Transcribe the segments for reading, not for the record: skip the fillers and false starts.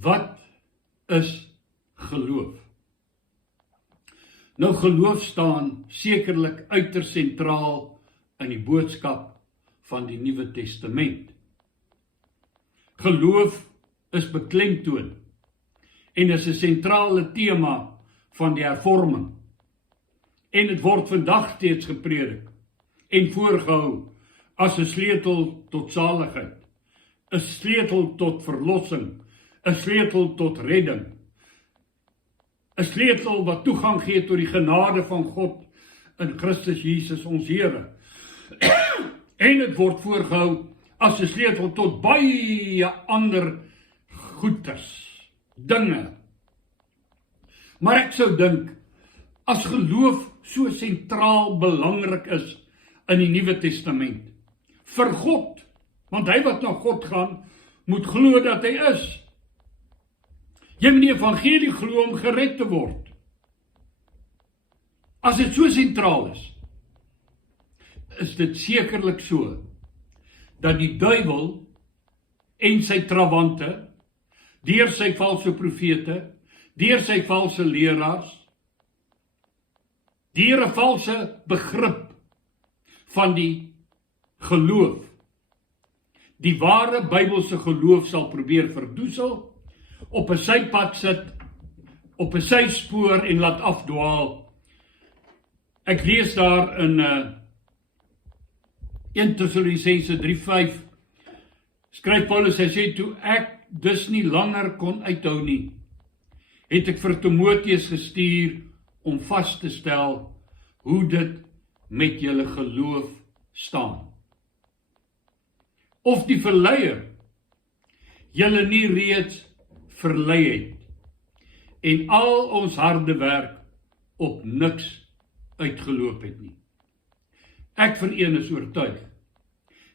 Wat is geloof? Nou, geloof staan sekerlik uiters sentraal in die boodskap van die Nuwe Testament. Geloof is beklemtoon en is 'n sentrale tema van die hervorming. En dit word vandag steeds gepredik en voorgehou as 'n sleutel tot saligheid, 'n sleutel tot verlossing, 'n sleutel tot redding, 'n sleutel wat toegang gee tot die genade van God in Christus Jesus ons Here. En dit word voorgehou as 'n sleutel tot baie ander goeders, dinge. Maar ek sou dink, as geloof so sentraal belangrik is in die Nuwe Testament, vir God, want hy wat na God gaan, moet glo dat hy is. Jy moet die evangelie glo om gered te word. As dit so sentraal is dit sekerlik so, dat die duiwel en sy trawante, deur sy valse profete, deur sy valse leraars, deur 'n valse begrip van die geloof, die ware Bybelse geloof sal probeer verdoesel, op 'n sypad sit, op 'n syspoor en laat afdwaal. Ek lees daar in 1 Tessalonisense 3:5, skryf Paulus, hy sê, toe ek dus nie langer kon uithou nie, het ek vir Timoteus gestuur om vas te stel hoe dit met julle geloof staan. Of die verleier julle nie reeds verlei het en al ons harde werk op niks uitgeloop het nie. Ek van een is oortuig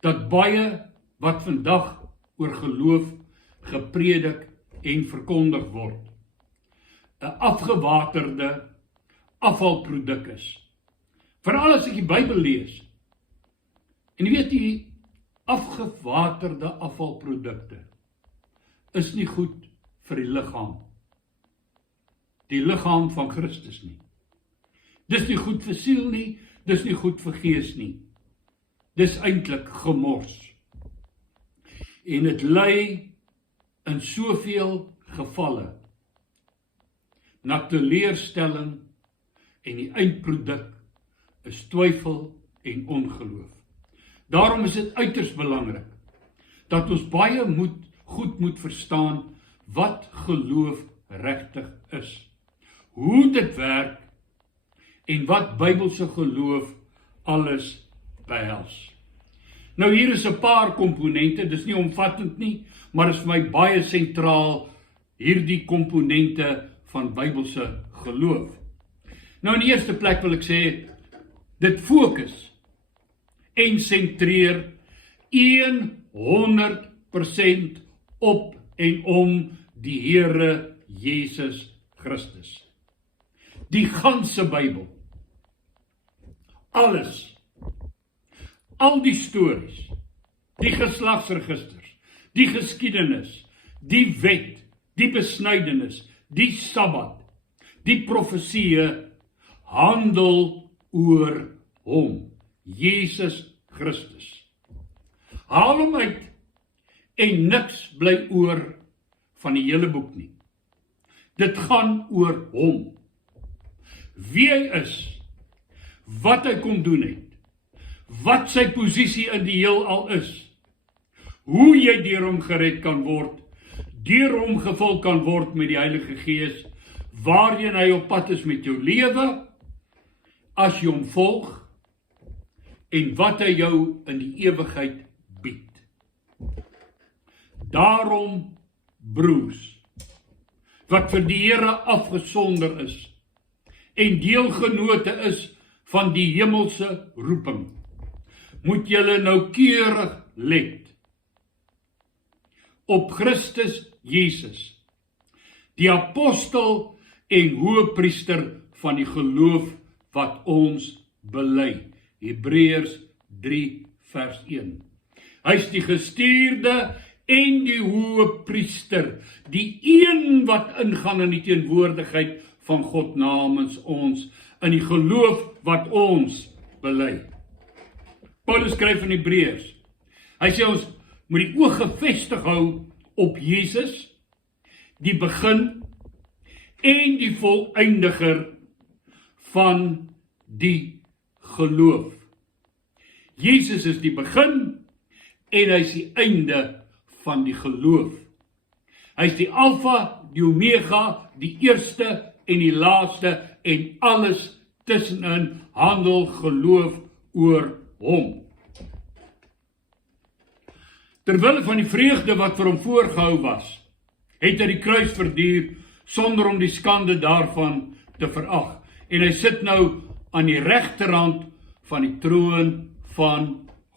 dat baie wat vandag oor geloof gepredik en verkondig word, 'n afgewaterde afvalproduk is. Veral as ek die Bybel lees. En jy weet, die afgewaterde afvalprodukte is nie goed vir die liggaam. Die liggaam van Christus nie. Dis nie goed vir siel nie, dis nie goed vir gees nie. Dis eintlik gemors. En dit lei in soveel gevalle na teleurstelling en die eindproduk is twyfel en ongeloof. Daarom is dit uiters belangrik dat ons baie goed moet verstaan wat geloof regtig is, hoe dit werk en wat Bybelse geloof alles behels. Nou hier is 'n paar komponente, dis nie omvattend nie, maar is vir my baie sentraal, hierdie komponente van Bybelse geloof. Nou in die eerste plek wil ek sê, dit fokus en sentreer 100% op en om die Here Jesus Christus. Die ganse Bybel, alles, al die stories, die geslagsregisters, die geskiedenis, die wet, die besnydenis, die Sabbat, die profesieë, handel oor hom, Jesus Christus. Haal hom uit en niks bly oor van die hele boek nie. Dit gaan oor hom. Wie hy is, wat hy kom doen het, wat sy posisie in die heelal is, hoe jy deur hom gered kan word, deur hom gevul kan word met die Heilige Gees, waarheen hy op pad is met jou lewe, as jy hom volg, en wat hy jou in die ewigheid bied. Daarom, broers, wat vir die Here afgesonder is, en deelgenote is van die hemelse roeping, moet julle noukeurig let op Christus Jesus, die apostel en hoëpriester van die geloof wat ons bely. Hebreërs 3 vers 1. Hy is die gestuurde en die hoëpriester, die een wat ingaan in die teenwoordigheid van God namens ons, in die geloof wat ons bely. Paulus skryf in Hebreërs, hy sê ons moet die oog gefestig hou op Jesus, die begin en die voleindiger van die geloof. Jesus is die begin en hy is die einde van die geloof. Hy is die Alfa, die Omega, die eerste en die laaste en alles tussenin handel geloof oor hom. Terwille van die vreugde wat vir hom voorgehou was, het hy die kruis verduur sonder om die skande daarvan te verag. En hy sit nou aan die regterhand van die troon van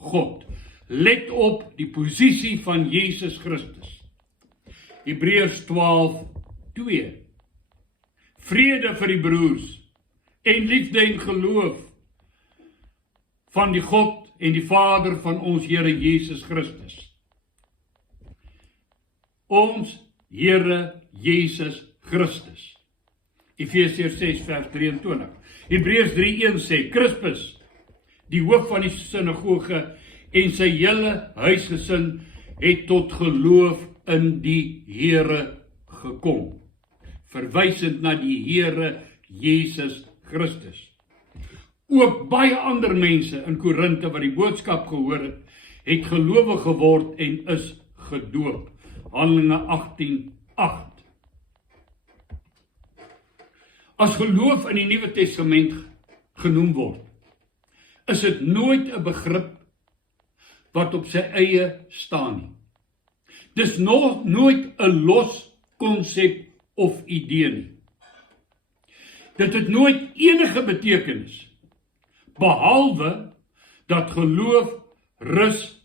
God. Let op die posisie van Jesus Christus. Hebreërs 12:2. Vrede vir die broers en liefde en geloof van die God en die Vader van ons Here Jesus Christus. Ons Here Jesus Christus. Efesiërs 6:23. Hebreërs 3:1 sê, Crispus, die hoof van die sinagoge en sy hele huisgesin het tot geloof in die Here gekom. Verwysend na die Here Jesus Christus. Ook baie ander mense in Korinthe wat die boodskap gehoor het, het gelowig geword en is gedoop. Handelinge 18:8. As geloof in die Nuwe Testament genoem word, is dit nooit 'n begrip wat op sy eie staan nie. Dis nooit 'n los konsep of idee nie. Dit het nooit enige betekenis, behalwe dat geloof rus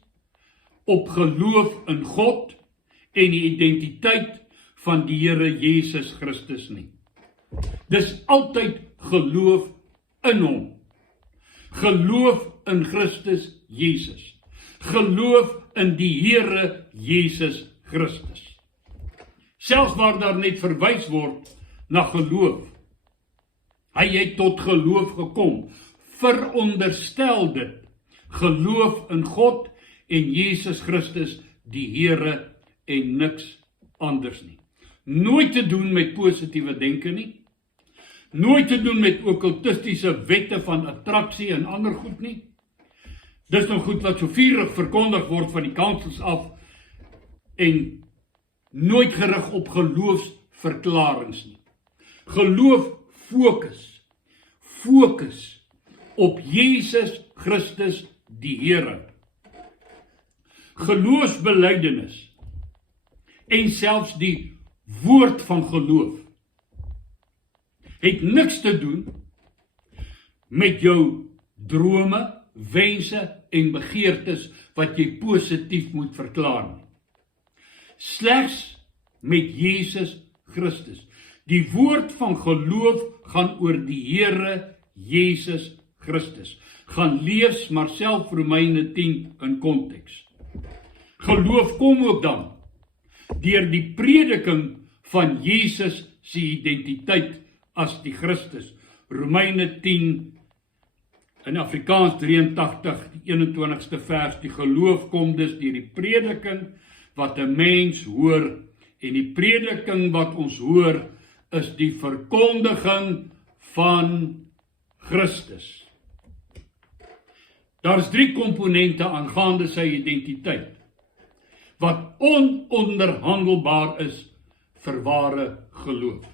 op geloof in God en die identiteit van die Here Jesus Christus nie. Dis altyd geloof in hom. Geloof in Christus Jesus. Geloof in die Here Jesus Christus. Selfs waar daar net verwys word na geloof. Hy het tot geloof gekom. Veronderstel dit. Geloof in God en Jesus Christus die Here en niks anders nie. Nooit te doen met positiewe denke nie. Nooit te doen met okkultistiese wette van attraksie en ander goed nie. Dis nou goed wat so vurig verkondig word van die kansels af en nooit gerig op geloofsverklarings nie. Geloof fokus op Jesus Christus die Here. Geloofsbelydenis en selfs die woord van geloof het niks te doen met jou drome, wense en begeertes wat jy positief moet verklaar nie. Slegs met Jesus Christus. Die woord van geloof gaan oor die Here Jesus Christus. Gaan lees maar self Romeine 10 in konteks. Geloof kom ook dan deur die prediking van Jesus se identiteit as die Christus. Romeine 10 in Afrikaans 83, die 21ste vers, die geloof kom dus deur die prediking wat 'n mens hoor, en die prediking wat ons hoor is die verkondiging van Christus. Daar is 3 komponente aangaande sy identiteit, wat ononderhandelbaar is vir ware geloof.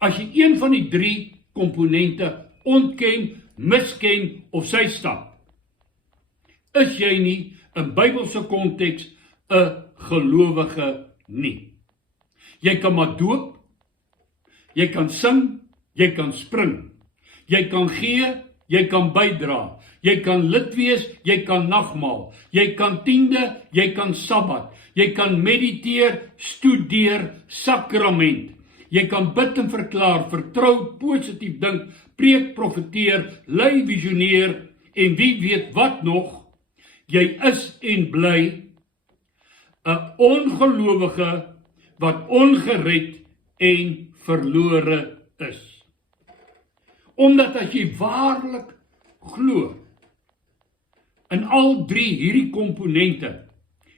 As jy een van die 3 komponente ontken, misken of sy stap, is jy nie in Bybelse konteks 'n gelowige nie. Jy kan maar doop, jy kan sing, jy kan spring, jy kan gee, jy kan bydra, jy kan lid wees, jy kan nagmaal, jy kan tiende, jy kan sabbat, jy kan mediteer, studeer, sakrament, jy kan bid en verklaar, vertrou, positief dink, preek, profeteer, lei, visioneer en wie weet wat nog. Jy is en bly 'n ongelowige wat ongered en verlore is. Omdat as jy waarlik glo in al drie hierdie komponente,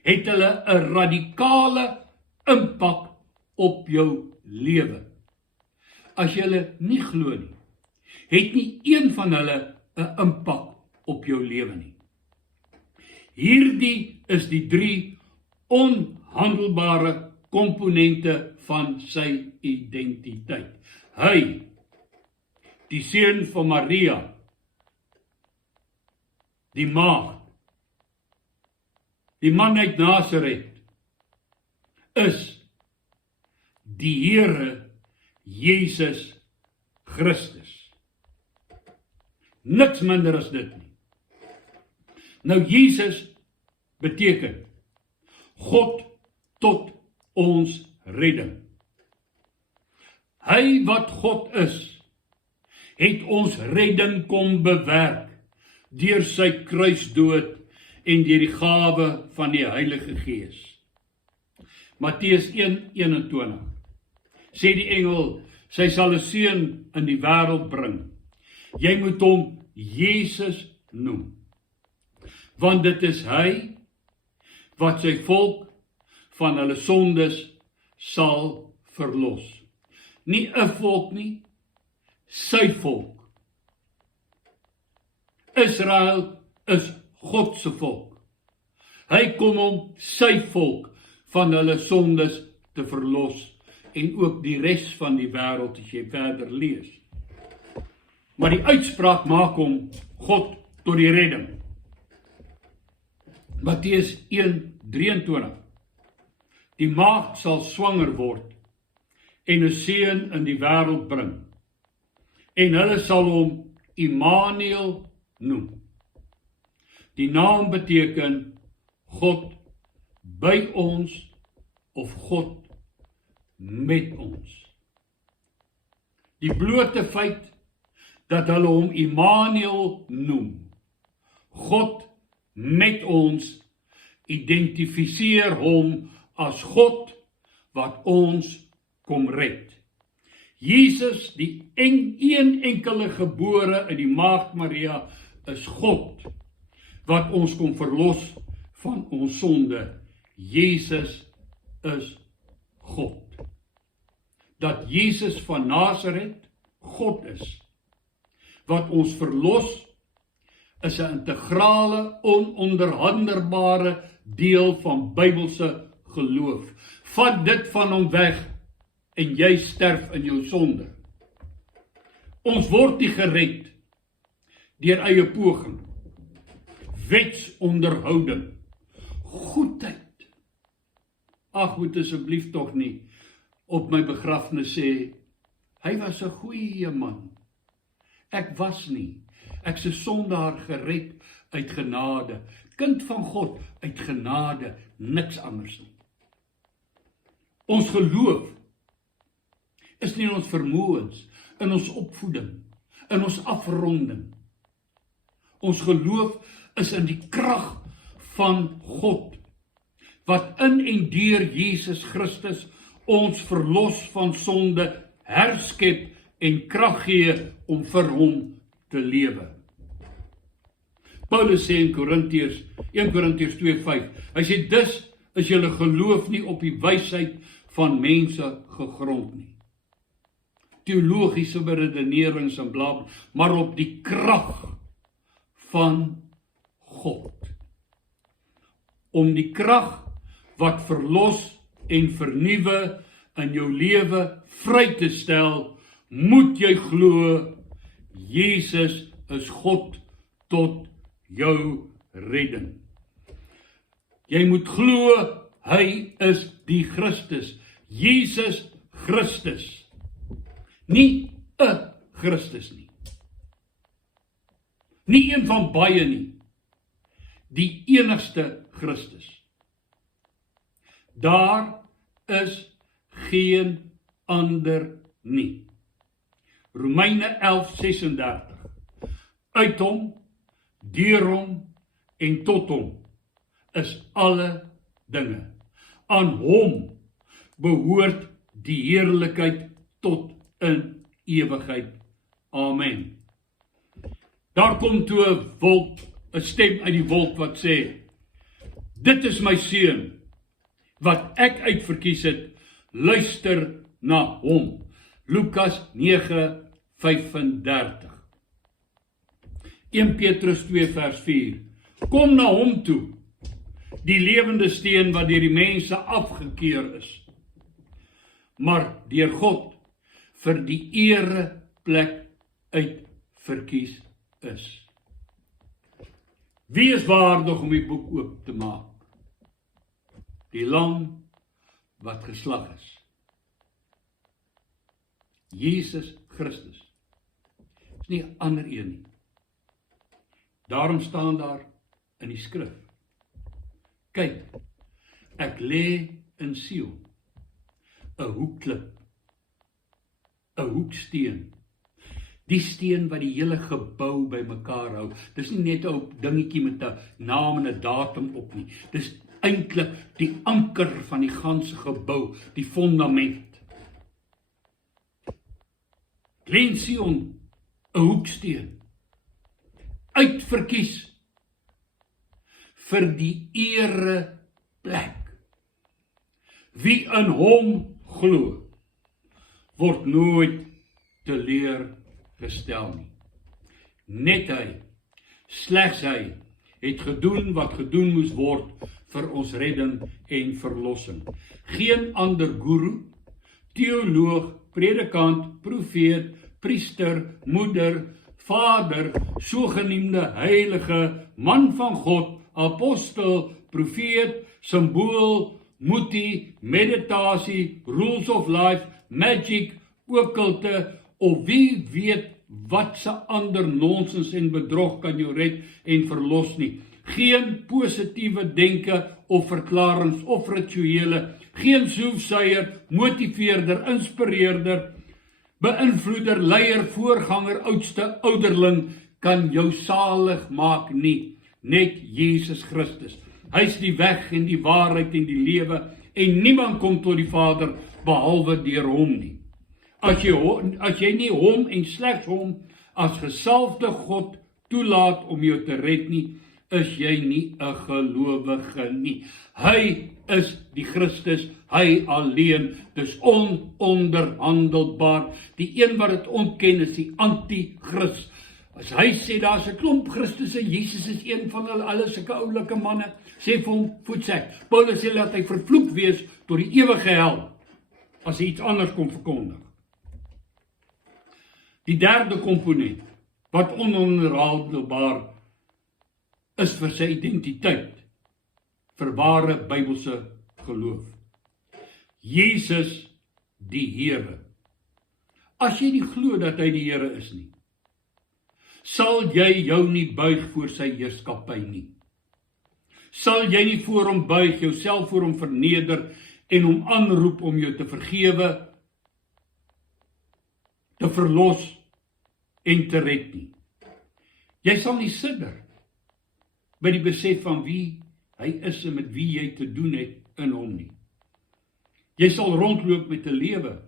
het hulle 'n radikale impak op jou lewe. As jy hulle nie glo nie, het nie een van hulle 'n impak op jou lewe nie. Hierdie is die drie onhandelbare komponente van sy identiteit. Hy, die seun van Maria, die maagd, die man uit Nasaret, is die Here Jesus Christus. Niks minder as dit nie. Nou Jesus beteken God tot ons redding. Hy wat God is, het ons redding kom bewerk deur sy kruisdood en deur die gawe van die Heilige Gees. Matteus 1:21 sê die engel, sy sal 'n seun in die wêreld bring. Jy moet hom Jesus noem, want dit is hy wat sy volk van hulle sondes sal verlos. Nie 'n volk nie, sy volk. Israel is God se volk. Hy kom om sy volk van hulle sondes te verlos, en ook die res van die wêreld as jy verder lees. Maar die uitspraak maak hom God tot die redding. Matteus 1:23 Die maagd sal swanger word en 'n seun in die wêreld bring, en hulle sal hom Immanuel noem. Die naam beteken God by ons of God met ons. Die blote feit dat hulle hom Immanuel noem, God met ons, identifiseer hom as God wat ons kom red. Jesus, die een enkele gebore uit die maagd Maria, is God wat ons kom verlos van ons sonde. Jesus is God. Dat Jesus van Nasaret God is, wat ons verlos, is 'n integrale, ononderhandelbare deel van Bybelse geloof. Vat dit van hom weg en jy sterf in jou sonde. Ons word nie gered deur eie poging, wetsonderhouding, goedheid. Ag, moet asseblief tog nie op my begrafnis sê, hy was 'n goeie man. Ek was nie. Ek's 'n sondaar gered uit genade. Kind van God uit genade, niks anders nie. Ons geloof is nie in ons vermoëns, in ons opvoeding, in ons afronding. Ons geloof is in die krag van God, wat in en deur Jesus Christus ons verlos van sonde, herskep en krag gee om vir hom te lewe. Paulus sê in 1 Korintiërs 2:5, hy sê, dus is julle geloof nie op die wysheid van mense gegrond nie. Teologiese beredenerings en bla, maar op die krag van God. Om die krag wat verlos en vernuwe in jou lewe vry te stel, moet jy glo, Jesus is God tot jou redding. Jy moet glo, hy is die Christus, Jesus Christus. Nie 'n Christus nie. Nie een van baie nie. Die enigste Christus. Daar is geen ander nie. Romeine 11:36. Uit hom, deur hom en tot hom is alle dinge. Aan hom behoort die heerlikheid tot in ewigheid. Amen. Daar kom toe 'n wolk, 'n stem uit die wolk wat sê, dit is my seun, wat ek uitverkies het, luister na hom. Lukas 9:35. 1 Petrus 2 vers 4. Kom na hom toe, die lewende steen wat deur die mense afgekeur is, maar deur God vir die ereplek uitverkies is. Wie is waardig om die boek oop te maak? Die lam wat geslag is. Jesus Christus. Is nie 'n ander een nie. Daarom staan daar in die skrif, kyk, ek lê in Sion, 'n hoekklip, 'n hoeksteen, die steen wat die hele gebou bymekaar hou. Dis nie net 'n ou dingetjie met 'n naam en 'n datum op nie. Dis eintlik die anker van die ganse gebou, die fondament. Lê in Sion, 'n hoeksteen, uitverkies vir die ereplek. Wie in hom glo, word nooit teleurgestel nie. Net hy, slegs hy, het gedoen wat gedoen moes word vir ons redding en verlossing. Geen ander guru, teoloog, predikant, profeet, priester, moeder, vader, sogenaamde heilige, man van God, apostel, profeet, symbool, muti, meditasie, rules of life, magic, okkulte, of wie weet wat se ander nonsens en bedrog kan jou red en verlos nie. Geen positiewe denke of verklarings of rituele, geen soefseier, motiveerder, inspireerder, beïnvloeder, leier, voorganger, oudste, ouderling kan jou salig maak nie. Net Jesus Christus. Hy is die weg en die waarheid en die lewe en niemand kom tot die Vader behalwe deur hom nie. As jy nie hom en slegs hom as gesalfde God toelaat om jou te red nie, is jy nie 'n gelowige nie. Hy is die Christus, hy alleen, dis ononderhandelbaar. Die een wat dit ontken is die anti-Christ. As hy sê daar's 'n klomp Christusse, Jesus is een van hulle sulke oulike manne, sê vir hom voetsek. Paulus sê laat hy vervloek wees tot die ewige hel as hy iets anders kom verkondig. Die derde komponent wat ononderhandelbaar is vir sy identiteit, vir ware Bybelse geloof. Jesus die Here. As jy nie glo dat hy die Here is nie, sal jy jou nie buig voor sy heerskappy nie. Sal jy nie voor hom buig, jouself voor hom verneder en hom aanroep om jou te vergewe, te verlos en te red nie. Jy sal nie sidder by die besef van wie hy is en met wie jy te doen het in hom nie. Jy sal rondloop met 'n lewe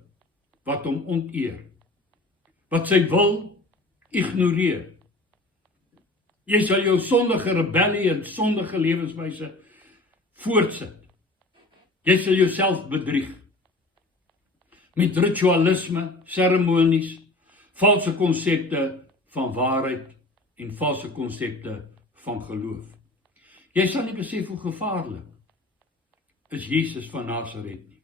wat hom onteer, wat sy wil ignoreer. Jy sal jou sondige rebellie en sondige lewenswyse voortsit. Jy sal jouself bedrieg met ritualisme, seremonies, valse konsepte van waarheid en valse konsepte van geloof. Jy sal nie besef hoe gevaarlik is Jesus van Nasaret nie.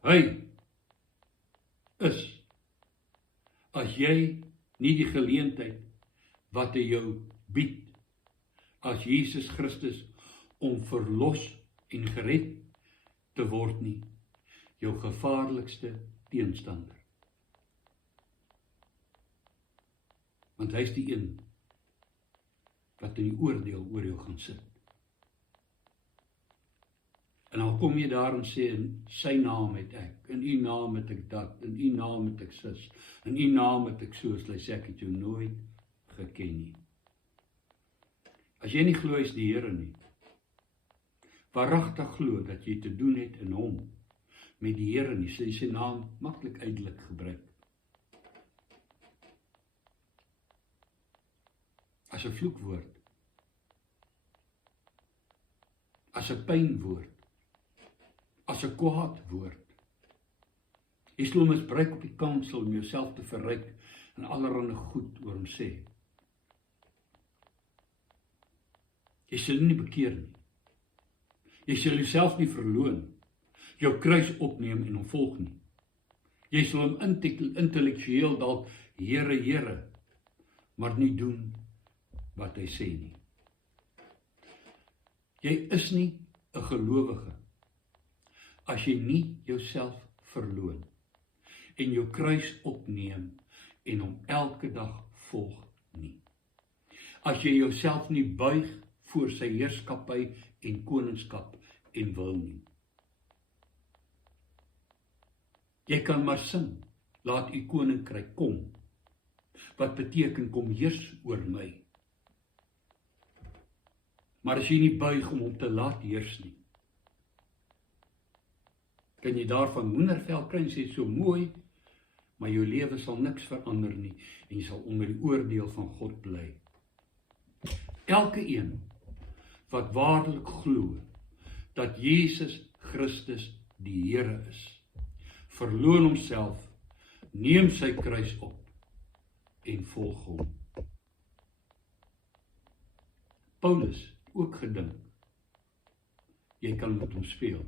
Hy is, as jy nie die geleentheid wat hy jou bied, as Jesus Christus om verlos en gered te word nie, jou gevaarlikste teenstander. Want hy is die een wat in die oordeel oor jou gaan sit. En al kom jy daar en sê, in sy naam het ek, in u naam het ek dat, in u naam het ek sis, in u naam het ek soos, hy sê ek het jou nooit geken nie. As jy nie glo hy is die Here nie, waaragtig glo dat jy te doen het in hom, met die Here nie, sal jy sy naam maklik uitelik gebruik. As 'n vloekwoord, as 'n pynwoord, as 'n kwaad woord. Jy sal hom misbruik op die kansel om jouself te verryk en allerhande goed oor hom sê. Jy sal nie bekeer nie. Jy sal jouself nie verloon, jou kruis opneem en hom volg nie. Jy sal hom intellektueel dalk Here, Here, maar nie doen wat hy sê nie. Jy is nie 'n gelowige as jy nie jouself verloon en jou kruis opneem en hom elke dag volg nie. As jy jouself nie buig voor sy heerskappy en koningskap en wil nie. Jy kan maar sing, laat u koninkryk kom, wat beteken kom heers oor my. Maar as jy nie buig om hom te laat heers nie, kan jy daarvan hoendervel kry en sê so mooi, maar jou lewe sal niks verander nie en jy sal onder die oordeel van God bly. Elke een wat waarlik glo dat Jesus Christus die Here is, verloon homself, neem sy kruis op en volg hom. Paulus ook gedink, jy kan met hom speel.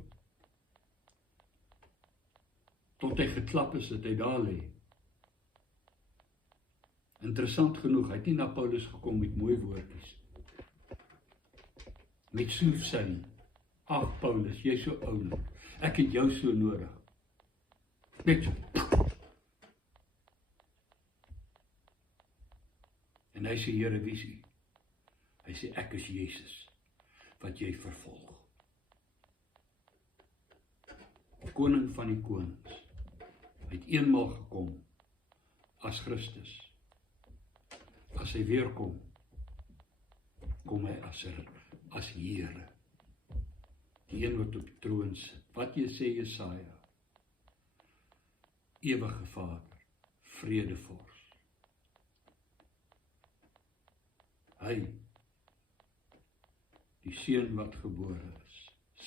Tot hy geklap is, dat hy daar lê. Interessant genoeg, hy het nie na Paulus gekom met mooi woordjies. Met soefsyn. Ag Paulus, jy is so oulik. Ek het jou so nodig. Net so. En hy sê, Here, wie is u? Hy sê, ek is Jesus, wat jy vervolg. Koning van die konings. Hy het eenmaal gekom as Christus. As hy weer kom hy as Here. Die een wat op die troon sit. Wat jy sê, Jesaja? Ewige Vader, vredevors. Hy, die seun wat gebore is,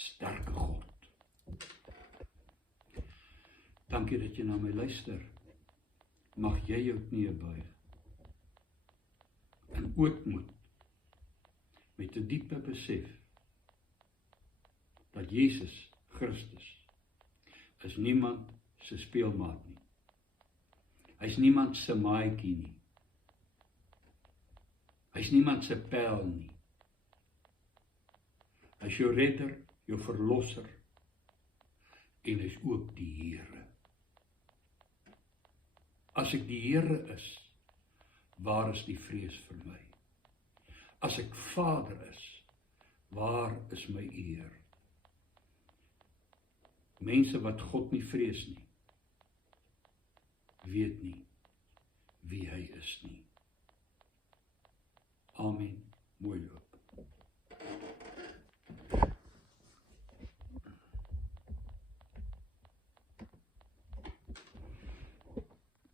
sterke God. Dankie dat jy na my luister. Mag jy jou knieë buig in ootmoed met 'n diepe besef dat Jesus Christus is niemand se speelmaat nie. Hy's niemand se maatjie nie. Hy's niemand se pel nie. Hy's jou redder, jou verlosser en hy's ook die Here. As ek die Here is, waar is die vrees vir my? As ek Vader is, waar is my eer? Mense wat God nie vrees nie, weet nie wie hy is nie. Amen. Mooi loop.